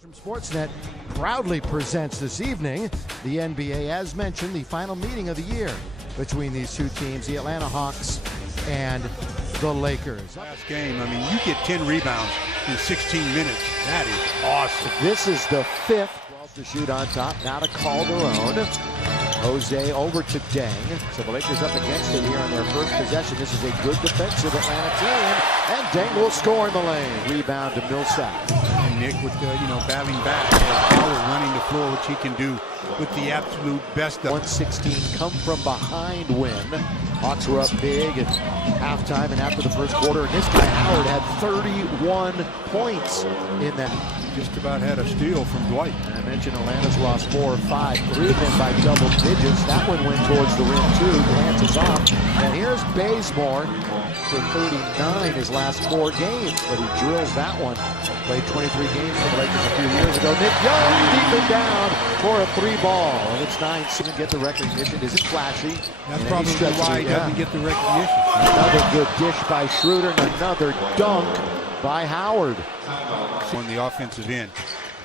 From Sportsnet proudly presents this evening the NBA, as mentioned, the final meeting of the year between these two teams, the Atlanta Hawks and the Lakers. Last game, I mean, you get 10 rebounds in 16 minutes. That is awesome. This is the fifth. 12 to shoot on top, now to Calderon. Jose over to Deng. So the Lakers up against it here on their first possession. This is a good defensive Atlanta team. And Deng will score in the lane. Rebound to Millsap. And Nick with the, battling back. Howard running the floor, which he can do with the absolute best of 116 come from behind win. Hawks were up big at halftime and after the first quarter. And this guy, Howard, had 31 points in that. Just about had a steal from Dwight. And I mentioned Atlanta's lost 4 or 5, 3 of them by double digits. That one went towards the rim too, glances off. And here's Bazemore for 39 his last 4 games, but he drills that one. Played 23 games for the Lakers a few years ago. Nick Young deep it down for a 3-ball. And it's 9. Doesn't get the recognition, isn't flashy. That's probably why he doesn't get the recognition. Another good dish by Schroeder and another dunk by Howard. On the offensive end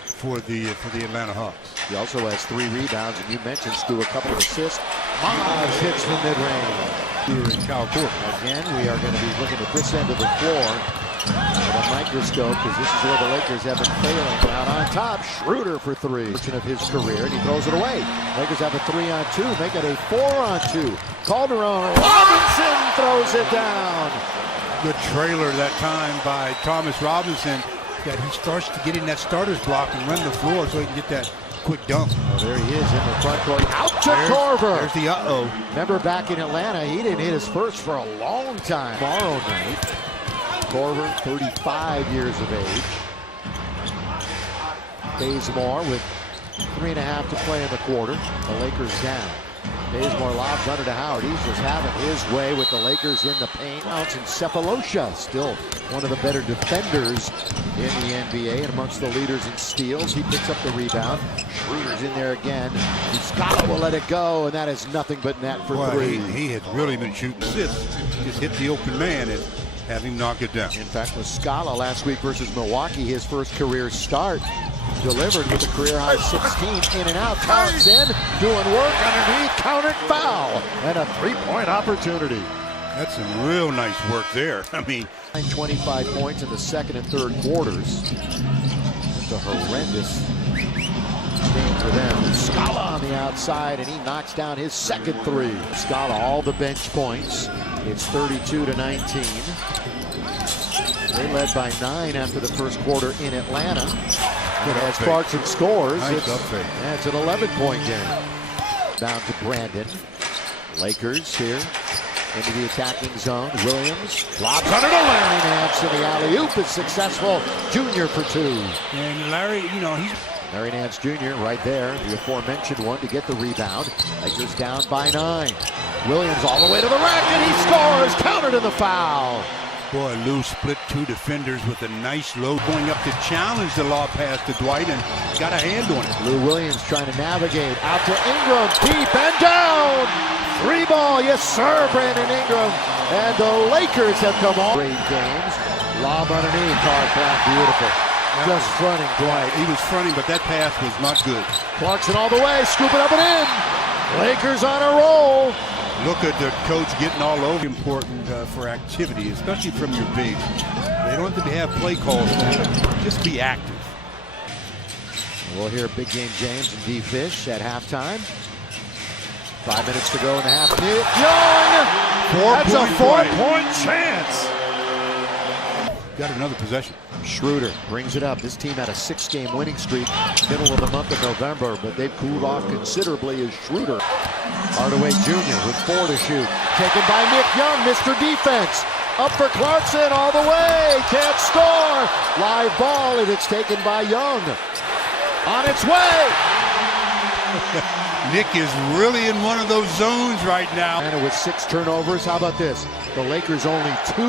for the Atlanta Hawks. He also has 3 rebounds, and you mentioned Stu a couple of assists. Maz hits the mid-range. Here in Cal Court. Again, we are going to be looking at this end of the floor with a microscope, because this is where the Lakers have been failing. Out on top, Schroeder for 3. Of his career, and he throws it away. Lakers have a 3-on-2, make it a 4-on-2. Calderon, Robinson throws it down. Good trailer that time by Thomas Robinson, that he starts to get in that starter's block and run the floor so he can get that quick dunk. Well, there he is in the front court. Out to Korver. There's the uh-oh. Remember back in Atlanta, he didn't hit his first for a long time. Tomorrow night, Korver, 35 years of age. Bazemore with 3.5 to play in the quarter. The Lakers down. Bazemore lobs under to Howard. He's just having his way with the Lakers in the paint. Mounts and Cephalosha, still one of the better defenders in the NBA and amongst the leaders in steals. He picks up the rebound. Schroeder's in there again. Scott will let it go, and that is nothing but net for 3. He had really been shooting assists. Just hit the open man and have him knock it down. In fact, with Scala last week versus Milwaukee, his first career start, delivered with a career-high 16 in and out. Townsend doing work underneath, countered foul, and a 3-point opportunity. That's some real nice work there. I mean, 25 points in the second and third quarters. It's a horrendous game for them. Scala on the outside, and he knocks down his second 3. Scala, all the bench points. It's 32-19. They led by 9 after the first quarter in Atlanta. And as Clarkson scores, nice it's an 11-point game. Down to Brandon. Lakers here into the attacking zone. Williams lobs under to Larry Nance, and the alley-oop is successful. Junior for 2. And Larry, he's... Larry Nance Jr. right there, the aforementioned one to get the rebound. Lakers down by 9. Williams all the way to the rack, and he scores. Countered in the foul. Boy, Lou split 2 defenders with a nice low, going up to challenge the lob pass to Dwight and got a hand on it. Lou Williams trying to navigate out to Ingram, deep and down. 3-ball, yes sir, Brandon Ingram. And the Lakers have come on. Great games. Lob underneath, hard back, beautiful. Just fronting Dwight. He was fronting, but that pass was not good. Clarkson all the way, scoop it up and in. Lakers on a roll. Look at the coach getting all over. Important for activity, especially from your bigs. They don't have to have play calls, but just be active. We'll hear Big Game James and D. Fish at halftime. 5 minutes to go in the half. Young! That's a 4-point chance! Got another possession. Schroeder brings it up. This team had a 6-game winning streak middle of the month of November, but they've cooled off considerably as Schroeder. Hardaway Jr. with 4 to shoot. Taken by Nick Young, Mr. Defense. Up for Clarkson all the way. Can't score. Live ball, and it's taken by Young. On its way. Nick is really in one of those zones right now. And with 6 turnovers, how about this? The Lakers only 2.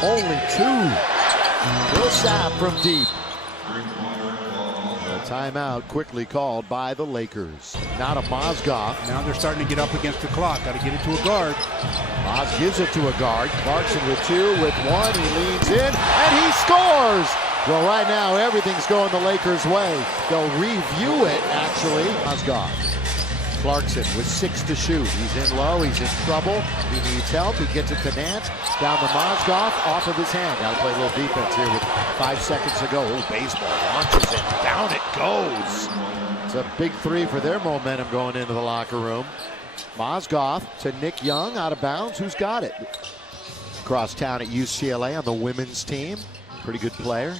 Only 2. Millsap from deep. A timeout quickly called by the Lakers. Now to Mozgov. Now they're starting to get up against the clock. Got to get it to a guard. Moz gives it to a guard. Clarkson with 2, with 1. He leans in, and he scores. Well, right now, everything's going the Lakers' way. They'll review it, actually. Mozgov. Clarkson with 6 to shoot. He's in low. He's in trouble. He needs help. He gets it to Nance. Down to Mozgov. Off of his hand. Got to play a little defense here with 5 seconds to go. Oh, baseball launches it. Down it goes. It's a big 3 for their momentum going into the locker room. Mozgov to Nick Young. Out of bounds. Who's got it? Across town at UCLA on the women's team. Pretty good player.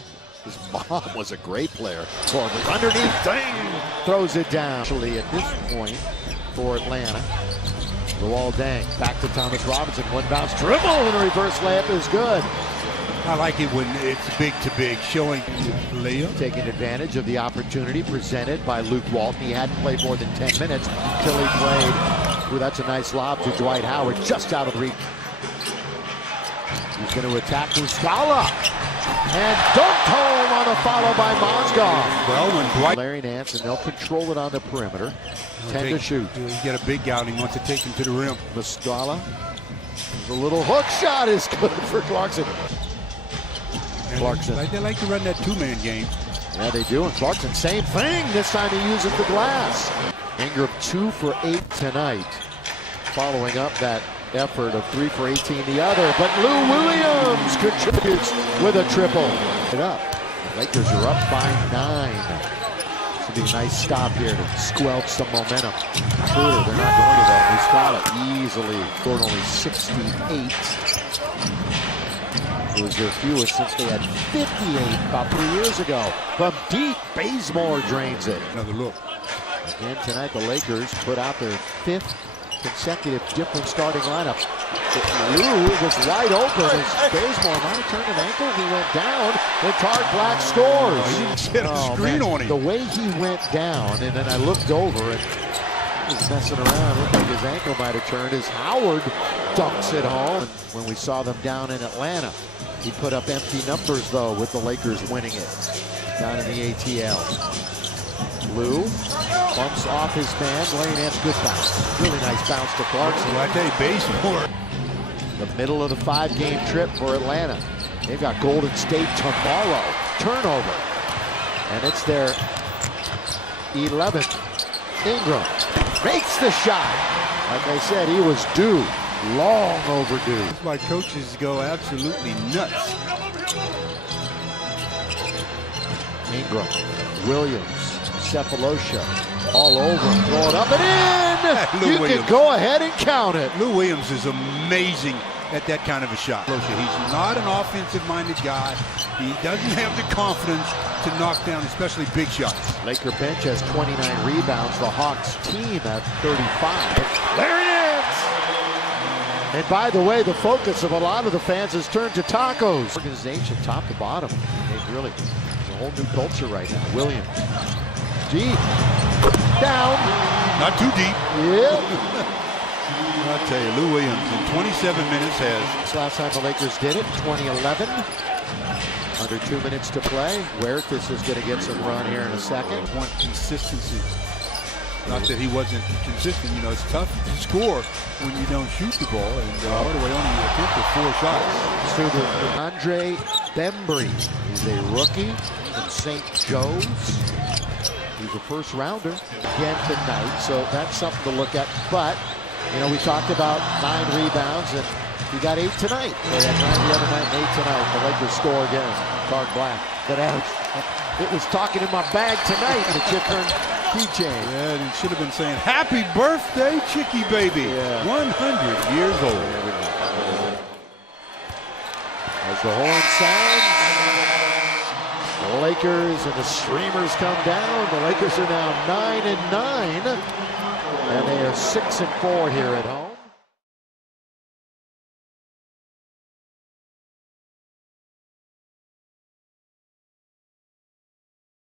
His mom was a great player. Corbett underneath, dang, throws it down. Actually, at this point for Atlanta, Luol Deng back to Thomas Robinson. One bounce dribble and a reverse layup is good. I like it when it's big to big, showing layup. Taking advantage of the opportunity presented by Luke Walton. He hadn't played more than 10 minutes until he played. Ooh, that's a nice lob to Dwight Howard, just out of reach. He's going to attack Muscala. And dunked home on a follow by Mozgov. Well, when Dwight... Larry Nance, and they'll control it on the perimeter. 10 to shoot. You get a big guy and he wants to take him to the rim. Muscala. The little hook shot is good for Clarkson. Clarkson. They like to run that 2-man game. Yeah, they do. And Clarkson, same thing. This time he uses the glass. Ingram 2 for 8 tonight. Following up that effort of 3 for 18 the other, but Lou Williams contributes with a triple. It up. The Lakers are up by 9. This would be a nice stop here to squelch some momentum. True, they're not going to though. Muscala easily scored only 68. It was their fewest since they had 58 about 3 years ago. From deep, Bazemore drains it. Another look. Again tonight, the Lakers put out their 5th consecutive different starting lineup. Lou was wide open as Bazemore might have turned an ankle. He went down, and Tarek Black scores. He didn't set a screen on him. The way he went down, and then I looked over and he was messing around. Looked like his ankle might have turned as Howard dunks it home. And when we saw them down in Atlanta, he put up empty numbers though with the Lakers winning it down in the ATL. Lou bumps off his man. Larry Nance, good bounce. Really nice bounce to Clarkson. Well, I tell you, Bazemore. The middle of the 5-game trip for Atlanta. They've got Golden State tomorrow. Turnover. And it's their 11th. Ingram makes the shot. Like I said, he was due. Long overdue. That's why coaches go absolutely nuts. Ingram, Williams, Cephalosha, all over him. Throw it up and in! You can go ahead and count it. Lou Williams is amazing at that kind of a shot. He's not an offensive-minded guy. He doesn't have the confidence to knock down, especially big shots. Laker bench has 29 rebounds. The Hawks team at 35. Larry Nance! And by the way, the focus of a lot of the fans has turned to tacos. Organization top to bottom. They've really, it's a whole new culture right now. Williams. Deep. Down. Not too deep. Yeah. I'll tell you, Lou Williams in 27 minutes has... This last time the Lakers did it, 2011. Under 2 minutes to play. Huertas is going to get some run here in a second. Want consistency. Not that he wasn't consistent. You know, it's tough to score when you don't shoot the ball. And Hardaway only attempted 4 shots. So Andre Bembry is a rookie from St. Joe's. He's a first rounder again tonight, so that's something to look at. But, you know, we talked about 9 rebounds, and he got 8 tonight. They had 9 the other night and 8 tonight. The Lakers score again. Tarek Black. It was talking in my bag tonight, the chip turned keychain. Yeah, and he should have been saying, "Happy birthday, Chicky baby." Yeah. 100 years old. As the horn sounds, the Lakers and the streamers come down. The Lakers are now 9-9, and they are 6-4 here at home.